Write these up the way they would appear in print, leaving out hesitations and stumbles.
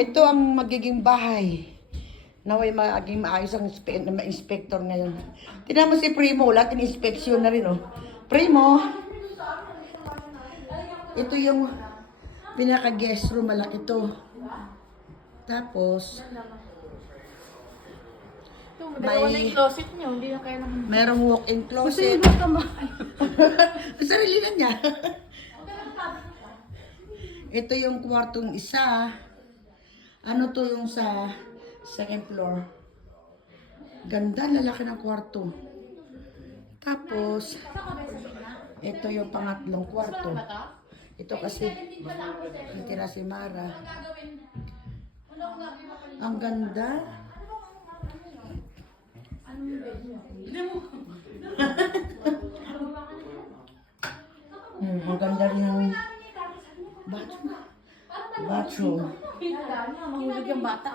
Ito ang magiging bahay. Naway magiging maayos ang inspector ngayon. Tignan mo si Primo, lahat in-inspection na rin, oh. Primo, ito yung pinaka-guest room, malaki to. Tapos, Dalawa na yung closet niyo, hindi na kaya naman. merong walk-in closet. Sarili na niya. Ito yung kwartong isa. Ano to yung sa second floor. Ganda, lalaki ng kwarto. Tapos, ito yung pangatlong kwarto. Ito kasi, titira si Mara. Ang ganda. Ang ganda rin ng bathroom. Mahulog yung bata.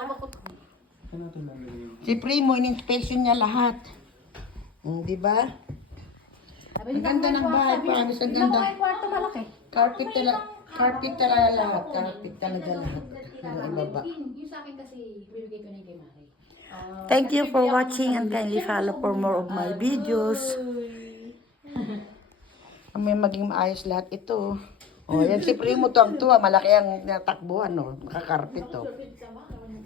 Si Primo, in-inspection niya lahat. Di ba? Ang ganda ng bahay, promise. Ang ganda. Kwarto malaki. Carpet talaga lahat. Carpet talaga lahat. Ang ibaba. Yung sa akin kasi, bibigay ko na yung kay Mari. Thank you for watching and kindly follow for more of my videos. May maging maayos lahat ito. Oh, yan si Primo tuwang-tuwa. Malaki ang natakbuhan, no? Makakarpet, oh.